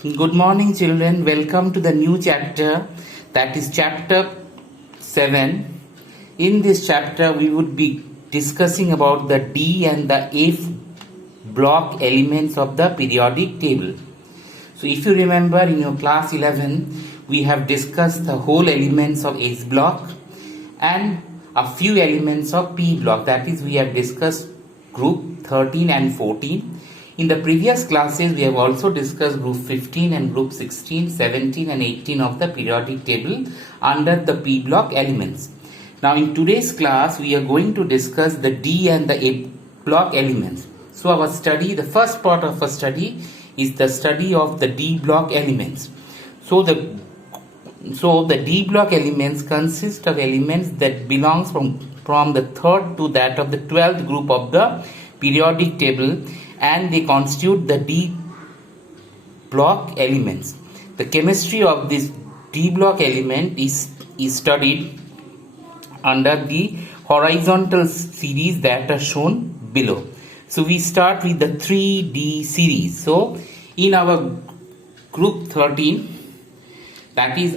Good morning, children. Welcome to the new chapter, that is chapter 7. In this chapter, we would be discussing about the D and the F block elements of the periodic table. So, if you remember in your class 11, we have discussed the whole elements of S block and a few elements of P block. That is, we have discussed group 13 and 14. In the previous classes, we have also discussed group 15 and group 16, 17 and 18 of the periodic table under the P block elements. Now in today's class, we are going to discuss the D and the A block elements. So our study, the first part of our study is the study of the D block elements. So the D block elements consist of elements that belongs from the third to that of the 12th group of the periodic table, and they constitute the D block elements. The chemistry of this D block element is studied under the horizontal series that are shown below. So we start with the 3D series. So in our group 13, that is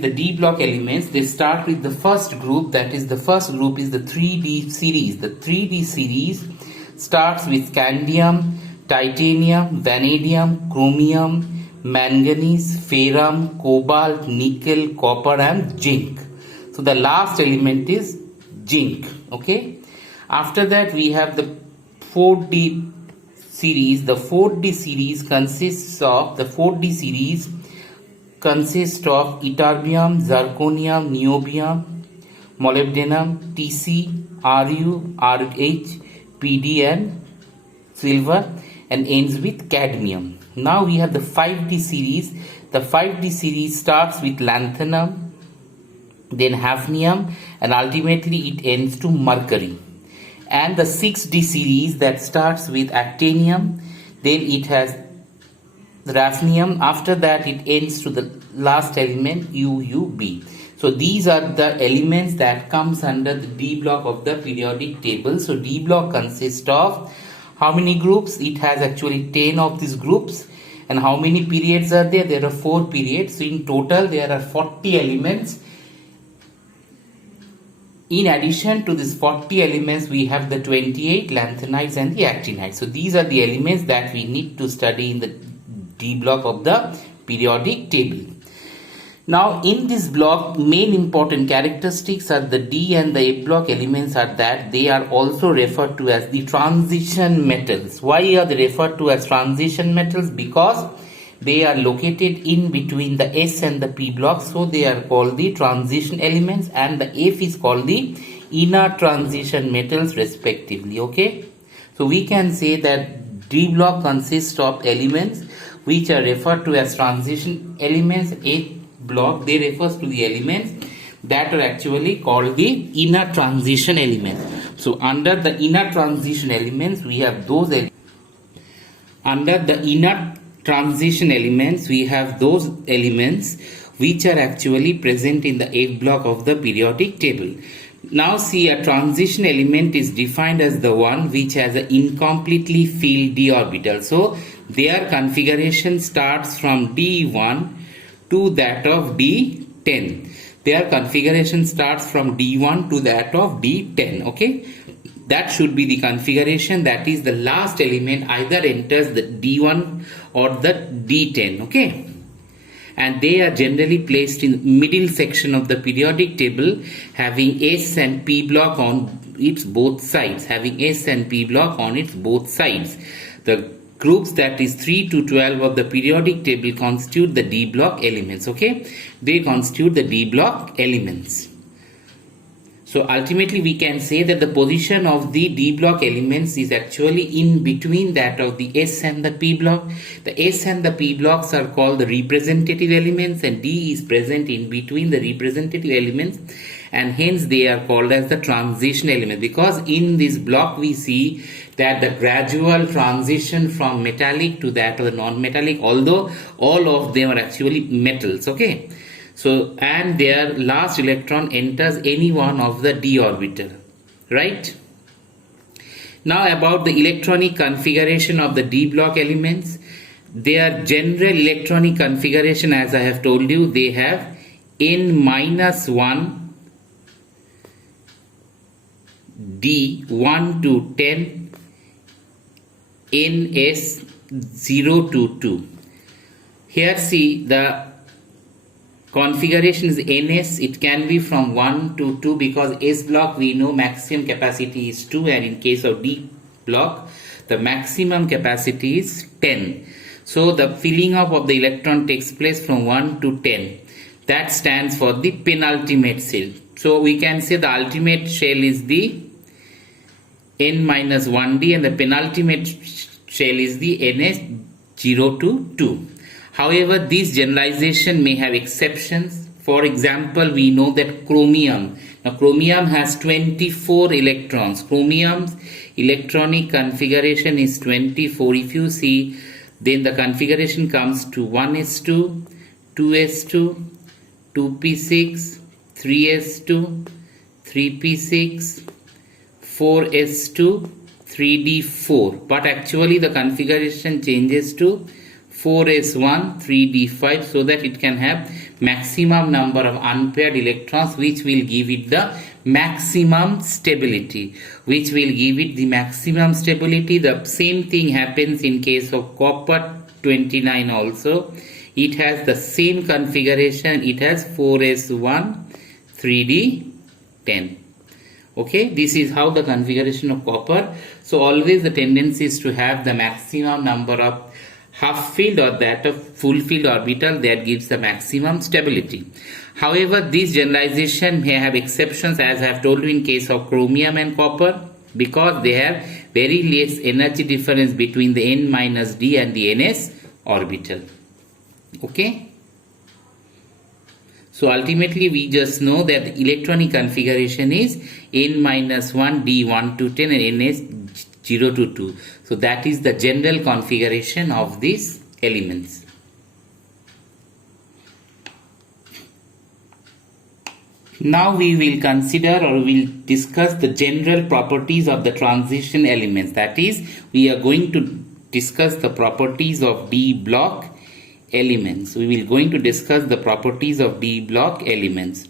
the D block elements, they start with the first group. That is, the first group is the 3D series. The 3D series starts with scandium, titanium, vanadium, chromium, manganese, ferrum, cobalt, nickel, copper and zinc. So the last element is zinc. Okay. After that we have the 4D series. The 4D series consists of ytterbium, zirconium, niobium, molybdenum, Tc, Ru, Rh, Pd and silver, and ends with cadmium. Now we have the 5D series. The 5D series starts with lanthanum, then hafnium, and ultimately it ends to mercury. And the 6D series, that starts with actinium, then it has rhafnium. After that it ends to the last element UUB. So these are the elements that comes under the D block of the periodic table. So D block consists of how many groups? It has actually 10 of these groups. And how many periods are there? There are 4 periods. So in total there are 40 elements. In addition to these 40 elements, we have the 28 lanthanides and the actinides. So these are the elements that we need to study in the D block of the periodic table. Now in this block, main important characteristics are the D and the A block elements are that they are also referred to as the transition metals. Why are they referred to as transition metals? Because they are located in between the S and the P block, so they are called the transition elements, and the F is called the inner transition metals respectively. Okay, so we can say that D block consists of elements which are referred to as transition elements. A block, they refers to the elements that are actually called the inner transition elements. So under the inner transition elements, we have those elements which are actually present in the F block of the periodic table. Now see, a transition element is defined as the one which has an incompletely filled d orbital. So their configuration starts from D1 to that of D10. Their configuration starts from D1 to that of D10. Okay, that should be the configuration. That is, the last element either enters the D1 or the D10. Okay, and they are generally placed in middle section of the periodic table, having S and P block on its both sides. The groups, that is 3 to 12 of the periodic table, constitute the D block elements. Okay, they constitute the D block elements. So ultimately we can say that the position of the D block elements is actually in between that of the S and the P block. The S and the P blocks are called the representative elements, and D is present in between the representative elements, and hence they are called as the transition element, because in this block we see that the gradual transition from metallic to that of the non-metallic, although all of them are actually metals. Okay, so and their last electron enters any one of the d orbital, right? Now about the electronic configuration of the d block elements. their general electronic configuration, as I have told you, they have n-1 D 1 to 10 NS 0 to 2. Here see the configuration is NS. It can be from 1 to 2 because S block we know maximum capacity is 2, and in case of D block the maximum capacity is 10. So the filling up of the electron takes place from 1 to 10. That stands for the penultimate shell. So we can say the ultimate shell is the n-1d and the penultimate shell is the ns 0 to 2. However, this generalization may have exceptions. For example, we know that chromium. Now chromium has 24 electrons. Chromium's electronic configuration is 24. If you see, then the configuration comes to 1s2, 2s2, 2p6, 3s2, 3p6, 4s2, 3d4, but actually the configuration changes to 4s1, 3d5, so that it can have maximum number of unpaired electrons, which will give it the maximum stability. The same thing happens in case of copper 29 also. It has the same configuration. It has 4s1, 3d10. Okay, this is how the configuration of copper. So always the tendency is to have the maximum number of half filled or that of full filled orbital that gives the maximum stability. However, this generalization may have exceptions, as I have told you in case of chromium and copper, because they have very less energy difference between the n-d and the ns orbital. Okay. So ultimately we just know that the electronic configuration is n-1 d 1 to 10 and ns 0 to 2. So that is the general configuration of these elements. Now we will consider or we will discuss the general properties of the transition elements. That is, we are going to discuss the properties of D block elements. We will going to discuss the properties of D block elements.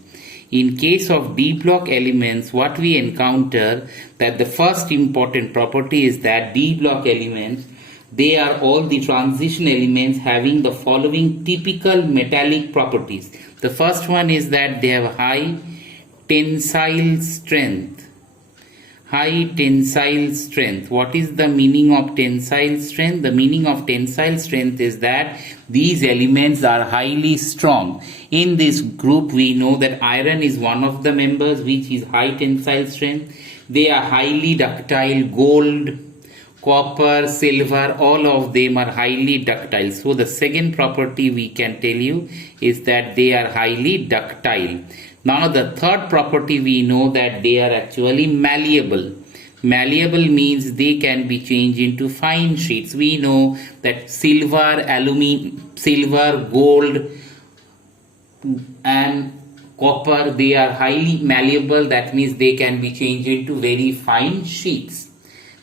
In case of D block elements, what we encounter that the first important property is that D block elements, they are all the transition elements having the following typical metallic properties. The first one is that they have high tensile strength. High tensile strength. What is the meaning of tensile strength? The meaning of tensile strength is that these elements are highly strong. In this group, we know that iron is one of the members which is high tensile strength. They are highly ductile. Gold, copper, silver, all of them are highly ductile. So the second property we can tell you is that they are highly ductile. Now the third property, we know that they are actually malleable. Malleable means they can be changed into fine sheets. We know that silver, gold and copper, they are highly malleable. That means they can be changed into very fine sheets.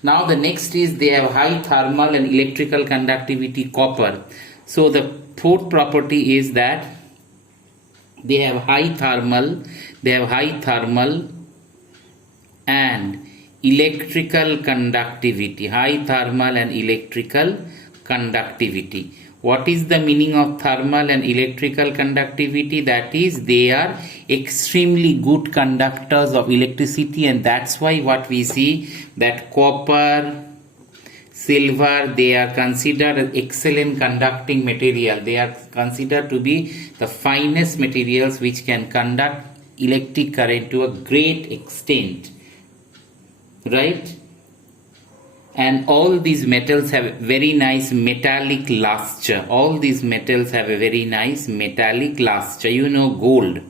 Now the next is they have high thermal and electrical conductivity, copper. So the fourth property is that they have high thermal and electrical conductivity. High thermal and electrical conductivity. What is the meaning of thermal and electrical conductivity? That is, they are extremely good conductors of electricity, and that's why what we see that copper, silver, they are considered as excellent conducting material. They are considered to be the finest materials which can conduct electric current to a great extent, right? And all these metals have very nice metallic luster. All these metals have a very nice metallic luster. You know, gold,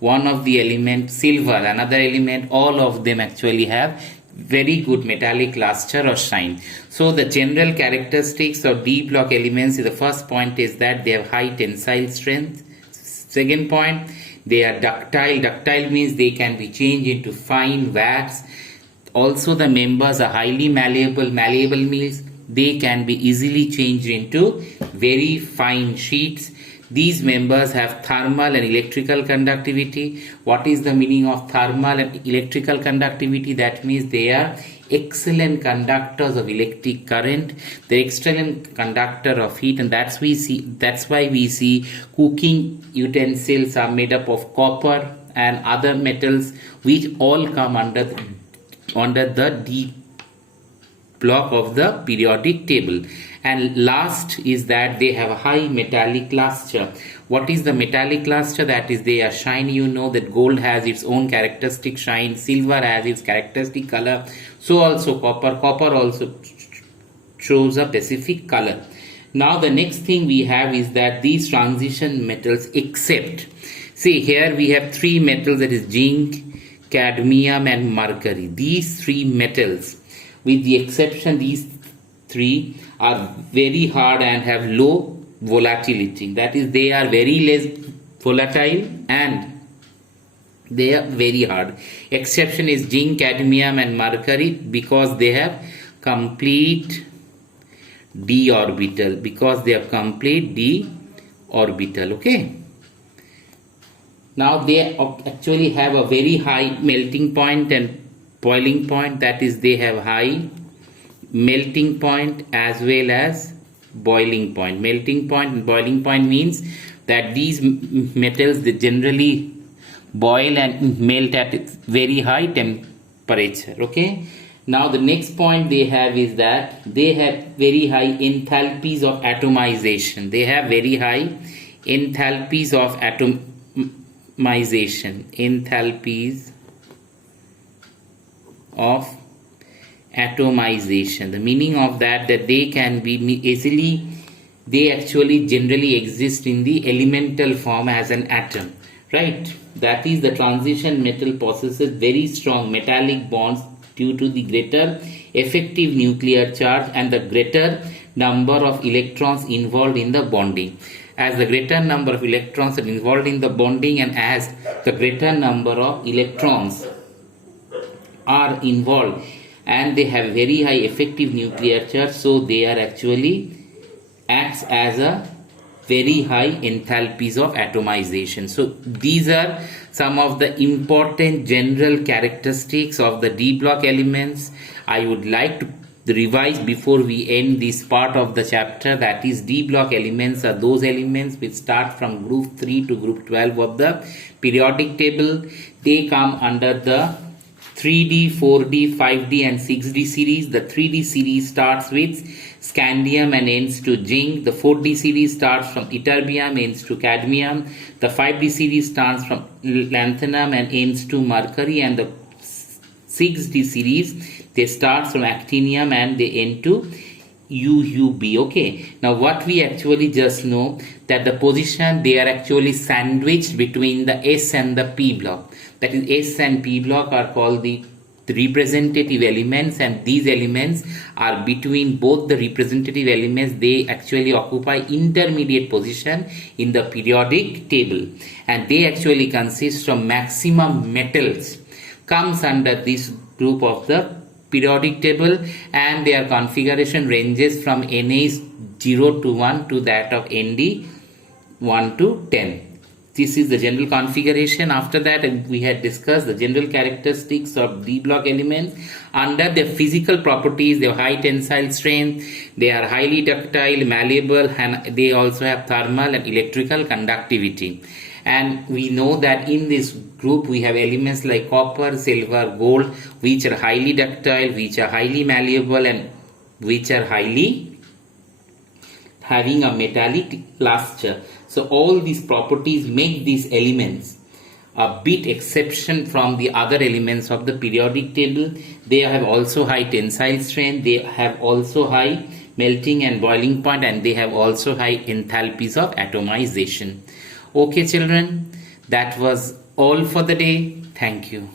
one of the elements, silver, another element, all of them actually have very good metallic luster or shine. So the general characteristics of D block elements, the first point is that they have high tensile strength. Second point, they are ductile. Ductile means they can be changed into fine wax. Also the members are highly malleable. Malleable means they can be easily changed into very fine sheets. These members have thermal and electrical conductivity. What is the meaning of thermal and electrical conductivity? That means they are excellent conductors of electric current. They're excellent conductor of heat, and that's why we see cooking utensils are made up of copper and other metals, which all come under the D block of the periodic table. And last is that they have a high metallic luster. What is the metallic luster? That is, they are shiny. You know that gold has its own characteristic shine, silver has its characteristic color, so also copper also shows a specific color. Now the next thing we have is that these transition metals, except, see here we have three metals, that is zinc, cadmium and mercury. These three metals, with the exception these three, are very hard and have low volatility. That is, they are very less volatile and they are very hard. Exception is zinc, cadmium and mercury, because they have complete d orbital, okay. Now they actually have a very high melting point and boiling point. That is, they have high melting point as well as boiling point. Melting point and boiling point means that these metals, they generally boil and melt at very high temperature, okay. Now the next point they have is that they have very high enthalpies of atomization. They have very high enthalpies of atomization. Enthalpies of atomization. The meaning of that they can be easily, they actually generally exist in the elemental form as an atom, right? That is, the transition metal possesses very strong metallic bonds due to the greater effective nuclear charge and the greater number of electrons involved in the bonding. As the greater number of electrons are involved in the bonding, and as the greater number of electrons are involved and they have very high effective nuclear charge, so they are actually acts as a very high enthalpies of atomization. So these are some of the important general characteristics of the D block elements. I would like to revise before we end this part of the chapter. That is, D block elements are those elements which start from group 3 to group 12 of the periodic table. They come under the 3D, 4D, 5D and 6D series. The 3D series starts with scandium and ends to zinc. The 4D series starts from ytterbium, ends to cadmium. The 5D series starts from lanthanum and ends to mercury. And the 6D series, they start from actinium and they end to UUB. Okay, now what we actually just know, that the position, they are actually sandwiched between the S and the P block. That is, S and P block are called the representative elements, and these elements are between both the representative elements. They actually occupy intermediate position in the periodic table, and they actually consist from maximum metals comes under this group of the periodic table, and their configuration ranges from Na0 to 1 to that of Nd 1 to 10. This is the general configuration. After that, we had discussed the general characteristics of D block elements. Under their physical properties, they have high tensile strength, they are highly ductile, malleable, and they also have thermal and electrical conductivity. And we know that in this group we have elements like copper, silver, gold, which are highly ductile, which are highly malleable, and which are highly having a metallic luster. So all these properties make these elements a bit exception from the other elements of the periodic table. They have also high tensile strength, they have also high melting and boiling point, and they have also high enthalpies of atomization. Okay children, that was all for the day. Thank you.